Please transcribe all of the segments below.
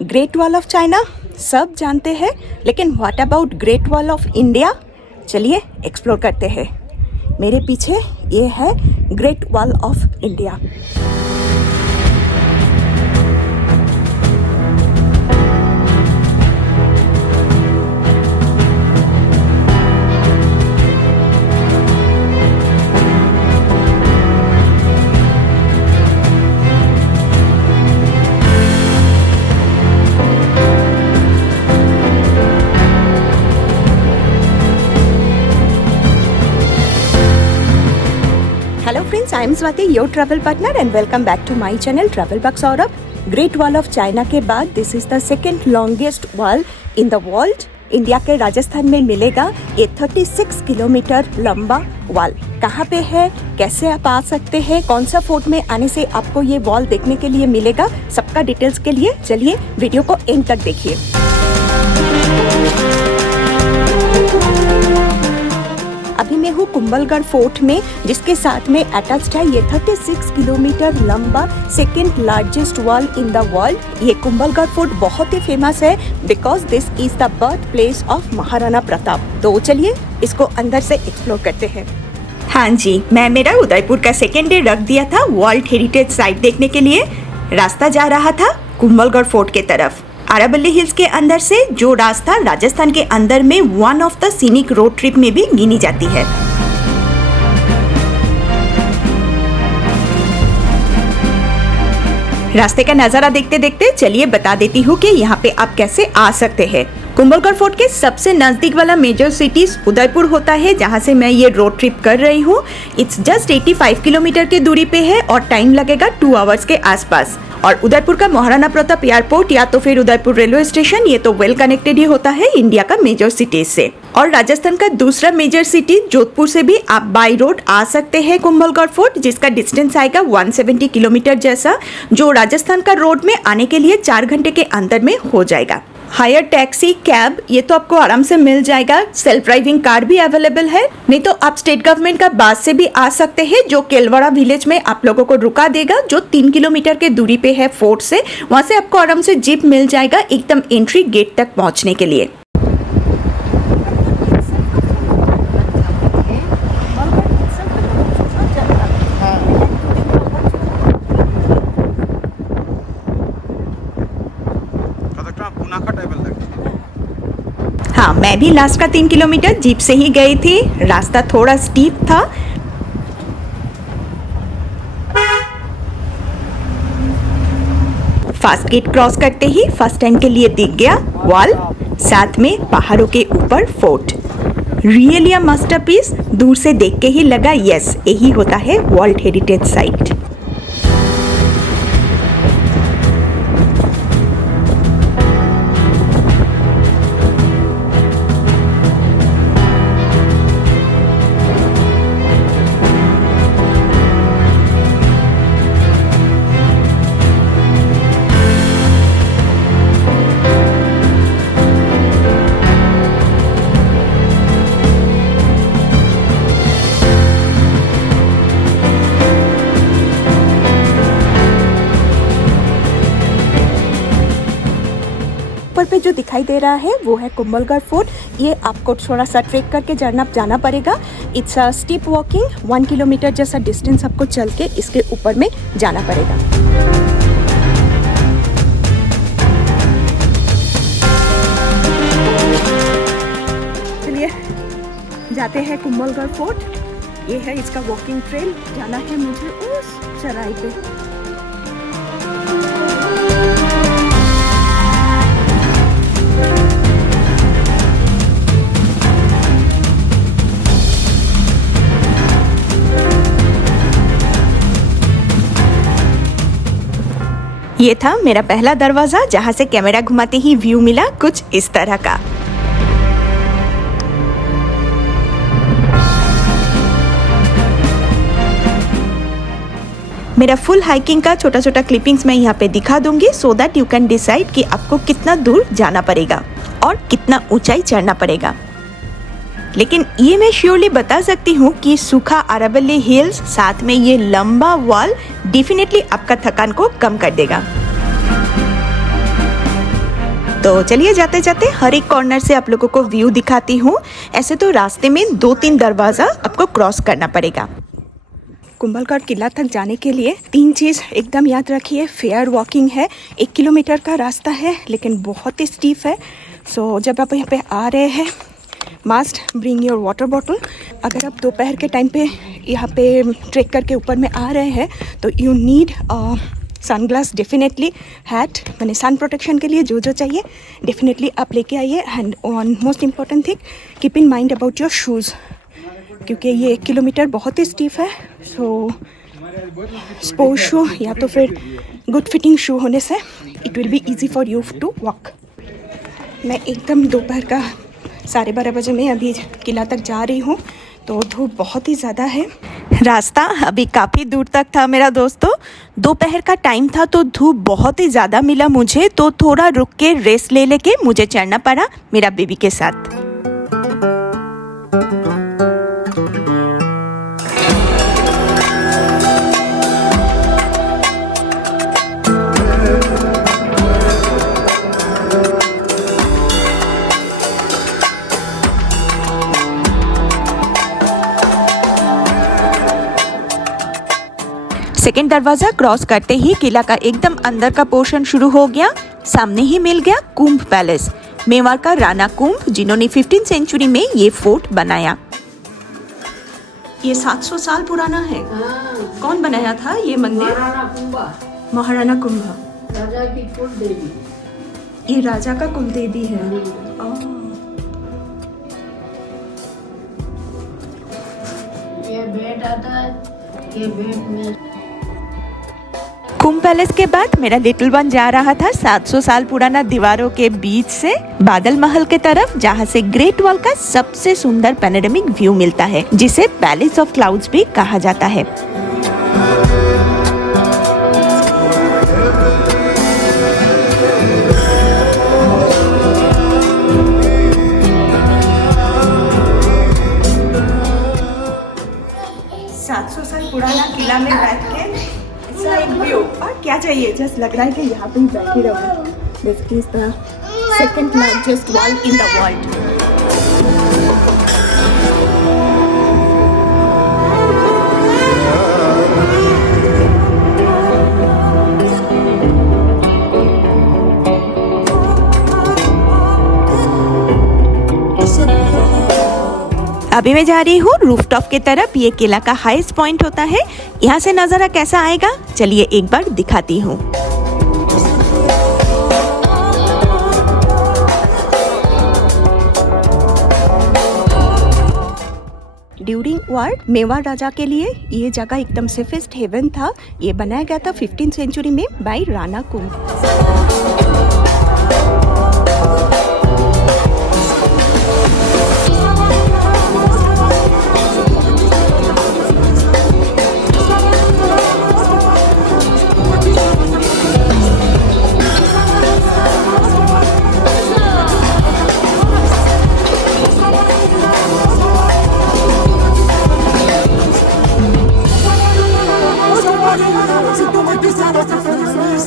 Great wall of China सब जानते हैं, लेकिन what about great wall of India? चलिए एक्सप्लोर करते हैं। मेरे पीछे ये है great wall of India. Hello friends, I am Swati, your travel partner and welcome back to my channel Travel Bugs Saurabh. Great Wall of China के बाद this is the second longest wall in the world. India के राजस्थान में मिलेगा ये 36 kilometre लंबा wall. कहाँ पे है, कैसे आप आ सकते हैं, कौन सा फोर्ट में आने से आपको ये वॉल देखने के लिए मिलेगा, सबका डिटेल्स के लिए चलिए वीडियो को एंड तक देखिए। अभी मैं हूँ कुंभलगढ़ फोर्ट में, जिसके साथ में अटैच्ड है ये 36 किलोमीटर लंबा second largest wall in the world. ये कुंभलगढ़ फोर्ट बहुत ही फेमस है because this is the birth place of Maharana Pratap. तो चलिए इसको अंदर से एक्सप्लोर करते हैं। हाँ जी, मैं मेरा उदयपुर का सेकेंड डे रख दिया था वर्ल्ड हेरिटेज साइट देखने के लिए। रास्ता जा रहा था कुंभलगढ़ फोर्ट के तरफ। अरावली हिल्स के अंदर से जो रास्ता राजस्थान के अंदर में one of the scenic road trip में भी गिनी जाती है। रास्ते का नजारा देखते देखते चलिए बता देती हूँ कि यहाँ पे आप कैसे आ सकते हैं। कुंभलगढ़ फोर्ट के सबसे नजदीक वाला मेजर सिटीज उदयपुर होता है, जहाँ से मैं ये रोड ट्रिप कर रही हूँ। इट्स जस्ट 85 किलोमीटर की दूरी पे है और टाइम लगेगा 2 आवर्स के आसपास। और उदयपुर का महाराणा प्रताप एयरपोर्ट या तो फिर उदयपुर रेलवे स्टेशन, ये तो वेल कनेक्टेड ही होता है इंडिया का मेजर सिटीज से। और राजस्थान का दूसरा मेजर सिटी जोधपुर से भी आप बाई रोड आ सकते हैं कुंभलगढ़ फोर्ट, जिसका डिस्टेंस आएगा 170 किलोमीटर जैसा, जो राजस्थान का रोड में आने के लिए 4 घंटे के अंदर में हो जाएगा। हायर टैक्सी, कैब ये तो आपको आराम से मिल जाएगा। सेल्फ ड्राइविंग कार भी अवेलेबल है। नहीं तो आप स्टेट गवर्नमेंट का बस से भी आ सकते हैं, जो केलवाड़ा विलेज में आप लोगों को रुका देगा, जो 3 किलोमीटर के दूरी पे है फोर्ट से। वहां से आपको आराम से जीप मिल जाएगा एकदम एंट्री गेट तक पहुंचने के लिए। हाँ, मैं भी लास्ट का 3 किलोमीटर जीप से ही गई थी। रास्ता थोड़ा स्टीप था। फास्ट गेट क्रॉस करते ही फर्स्ट टाइम के लिए दिख गया वॉल, साथ में पहाड़ों के ऊपर फोर्ट। Really a masterpiece. दूर से देख के ही लगा यस, यही होता है वर्ल्ड हेरिटेज साइट। ऊपर पे जो दिखाई दे रहा है वो है कुंभलगढ़ फोर्ट। ये आपको थोड़ा सा ट्रेक करके जाना पड़ेगा। It's a steep walking, 1 kilometre जैसा डिस्टेंस आपको चल के इसके ऊपर में जाना पड़ेगा। चलिए जाते हैं कुंभलगढ़ फोर्ट। ये है इसका वॉकिंग ट्रेल। जाना है मुझे उस चढ़ाई पे। ये था मेरा पहला दरवाजा, जहाँ से कैमरा घुमाते ही व्यू मिला कुछ इस तरह का। मेरा फुल हाइकिंग का छोटा छोटा क्लिपिंग्स मैं यहाँ पे दिखा दूंगी, so that you can decide कि आपको कितना दूर जाना पड़ेगा और कितना ऊंचाई चढ़ना पड़ेगा। लेकिन ये मैं श्योरली बता सकती हूँ कि सूखा अरावली हिल्स साथ में ये लंबा वॉल डेफिनेटली आपका थकान को कम कर देगा। तो चलिए जाते जाते हर एक कॉर्नर से आप लोगों को व्यू दिखाती हूँ। ऐसे तो रास्ते में 2-3 दरवाज़ा आपको क्रॉस करना पड़ेगा। कुंभलगढ़ किला तक जाने के लिए 3 चीज़ एकदम याद रखिए। फेयर वॉकिंग है, 1 किलोमीटर का रास्ता है लेकिन बहुत ही स्टीफ है। सो जब आप यहाँ पे आ रहे हैं must bring your water bottle. अगर आप दोपहर के टाइम पे यहाँ पे ट्रेक करके ऊपर में आ रहे हैं तो you need sunglass definitely, hat मैंने सन प्रोटेक्शन के लिए जो जो चाहिए डेफिनेटली आप लेके आइए। And one most important thing, keep in mind about your shoes, क्योंकि ये 1 किलोमीटर बहुत ही स्टीफ है। सो स्पोर्ट्स शू या तो फिर गुड फिटिंग शू होने से it will be easy for you to walk. मैं एकदम दोपहर का 12:30 बजे में अभी किला तक जा रही हूँ, तो धूप बहुत ही ज़्यादा है। रास्ता अभी काफ़ी दूर तक था मेरा दोस्तों। दोपहर का टाइम था तो धूप बहुत ही ज़्यादा मिला मुझे, तो थोड़ा रुक के रेस्ट ले लेके मुझे चढ़ना पड़ा मेरा बेबी के साथ। सेकेंड दरवाज़ा क्रॉस करते ही किला का एकदम अंदर का पोर्शन शुरू हो गया। सामने ही मिल गया कुंभ पैलेस, मेवाड़ का राणा कुंभ, जिन्होंने 15वीं सेंचुरी में ये फोर्ट बनाया। ये 700 साल पुराना है। कौन बनाया था ये मंदिर? महाराणा कुंभा, राजा की कुल देवी। ये राजा का कुल देवी है। ये बेट आता है, ये बेट में कुंभ पैलेस के बाद मेरा लिटिल वन जा रहा था 700 साल पुराना दीवारों के बीच से बादल महल के तरफ, जहाँ से ग्रेट वॉल का सबसे सुंदर पैनोरेमिक व्यू मिलता है, जिसे पैलेस ऑफ क्लाउड्स भी कहा जाता है। पुराना किला में बैठ के ऐसा एक व्यू, और क्या चाहिए, जस्ट लग रहा है कि यहाँ पे ही बैठे रहो। This is the second largest wall in the world. अभी मैं जा रही हूँ रूफटॉप की तरफ। ये किला का हाईएस्ट पॉइंट होता है। यहाँ से नज़ारा कैसा आएगा चलिए एक बार दिखाती हूँ। ड्यूरिंग वॉर मेवाड़ राजा के लिए ये जगह एकदम सेफेस्ट हेवन था। ये बनाया गया था 15वीं सेंचुरी में बाय राणा कुंभ।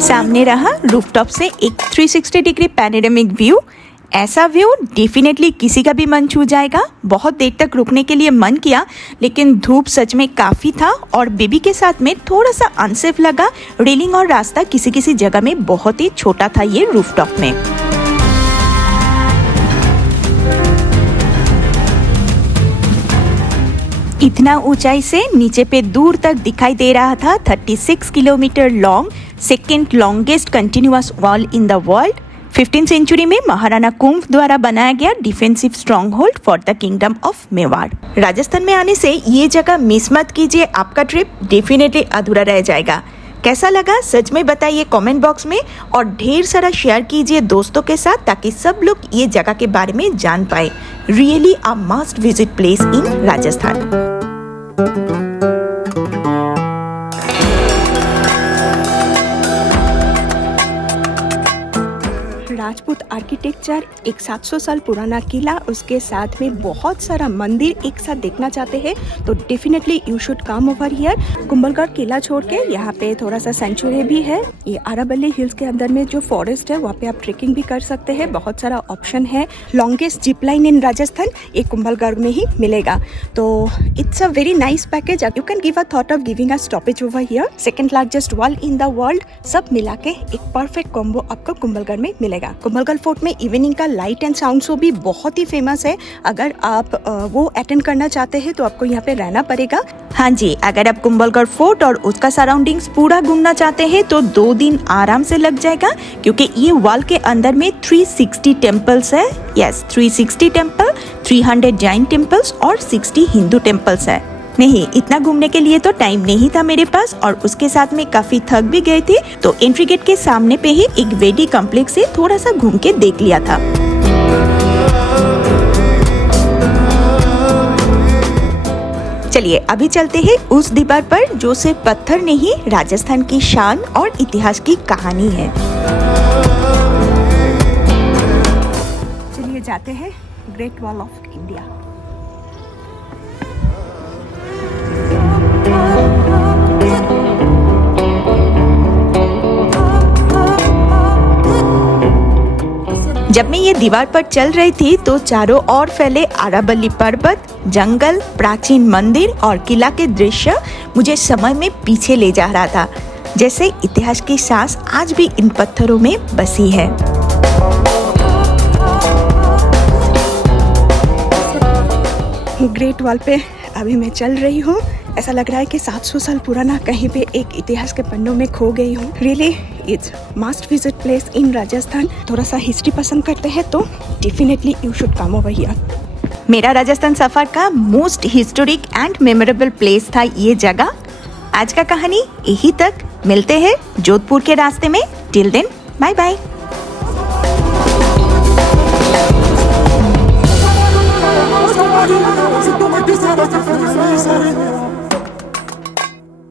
सामने रहा रूफटॉप से एक 360 डिग्री पैनोरेमिक व्यू। ऐसा व्यू डेफिनेटली किसी का भी मन छू जाएगा। बहुत देर तक रुकने के लिए मन किया, लेकिन धूप सच में काफ़ी था और बेबी के साथ में थोड़ा सा अनसेफ लगा। रेलिंग और रास्ता किसी किसी जगह में बहुत ही छोटा था ये रूफटॉप में। इतना ऊंचाई से नीचे पे दूर तक दिखाई दे रहा था 36 kilometre long, second longest continuous wall in the world. 15वीं सेंचुरी में महाराणा कुंभ द्वारा बनाया गया defensive stronghold for the kingdom of Mewar. Rajasthan में आने से ये जगह मिस मत कीजिए, आपका ट्रिप डेफिनेटली अधूरा रह जाएगा। कैसा लगा सच में बताइए कमेंट बॉक्स में, और ढेर सारा शेयर कीजिए दोस्तों के साथ ताकि सब लोग ये जगह के बारे में जान पाए। Really a must visit place in Rajasthan. Rajput architecture, एक 700 साल पुराना किला, उसके साथ में बहुत सारा मंदिर एक साथ देखना चाहते हैं तो definitely you should come over here. Kumbhalgarh किला छोड़ के यहाँ पे थोड़ा सा सेंचुरी भी है। ये आरावली हिल्स के अंदर में जो फॉरेस्ट है वहाँ पे आप ट्रेकिंग भी कर सकते हैं। बहुत सारा ऑप्शन है। Longest zip line in Rajasthan ये कुंभलगढ़ में ही मिलेगा। तो it's a very nice package. You can give a thought of giving a stoppage over here. Second largest wall in the world, सब मिला के एक परफेक्ट कॉम्बो आपको कुंभलगढ़ में मिलेगा। कुंभलगढ़ फोर्ट में इवनिंग का लाइट एंड साउंड शो भी बहुत ही फेमस है। अगर आप वो अटेंड करना चाहते हैं तो आपको यहाँ पे रहना पड़ेगा। हाँ जी, अगर आप कुंभलगढ़ फोर्ट और उसका सराउंडिंग्स पूरा घूमना चाहते हैं तो 2 दिन आराम से लग जाएगा, क्योंकि ये वॉल के अंदर में 360 टेम्पल्स है। यस, 360 टेम्पल, 300 जैन टेम्पल्स और 60 हिंदू टेम्पल्स है। नहीं, इतना घूमने के लिए तो टाइम नहीं था मेरे पास, और उसके साथ में काफी थक भी गए थे, तो एंट्री गेट के सामने पे ही एक वेडी कॉम्प्लेक्स से थोड़ा सा घूम के देख लिया था। चलिए अभी चलते हैं उस दीवार पर जो सिर्फ पत्थर नहीं, राजस्थान की शान और इतिहास की कहानी है। चलिए जाते हैं ग्रेट वॉल ऑफ इंडिया। जब मैं ये दीवार पर चल रही थी तो चारों ओर फैले आरावली पर्वत, जंगल, प्राचीन मंदिर और किला के दृश्य मुझे समय में पीछे ले जा रहा था, जैसे इतिहास की सांस आज भी इन पत्थरों में बसी है। ग्रेट वॉल पे अभी मैं चल रही हूँ। ऐसा लग रहा है कि 700 साल पुराना कहीं पे एक इतिहास के पन्नों में खो गई हूँ। Really it's must visit place in Rajasthan. थोड़ा सा हिस्ट्री पसंद करते हैं तो definitely you should come over here. मेरा राजस्थान सफर का most historic and memorable place था ये जगह। आज का कहानी यही तक। मिलते हैं जोधपुर के रास्ते में। Till then, bye bye. Si tú me quisieras, yo feliz,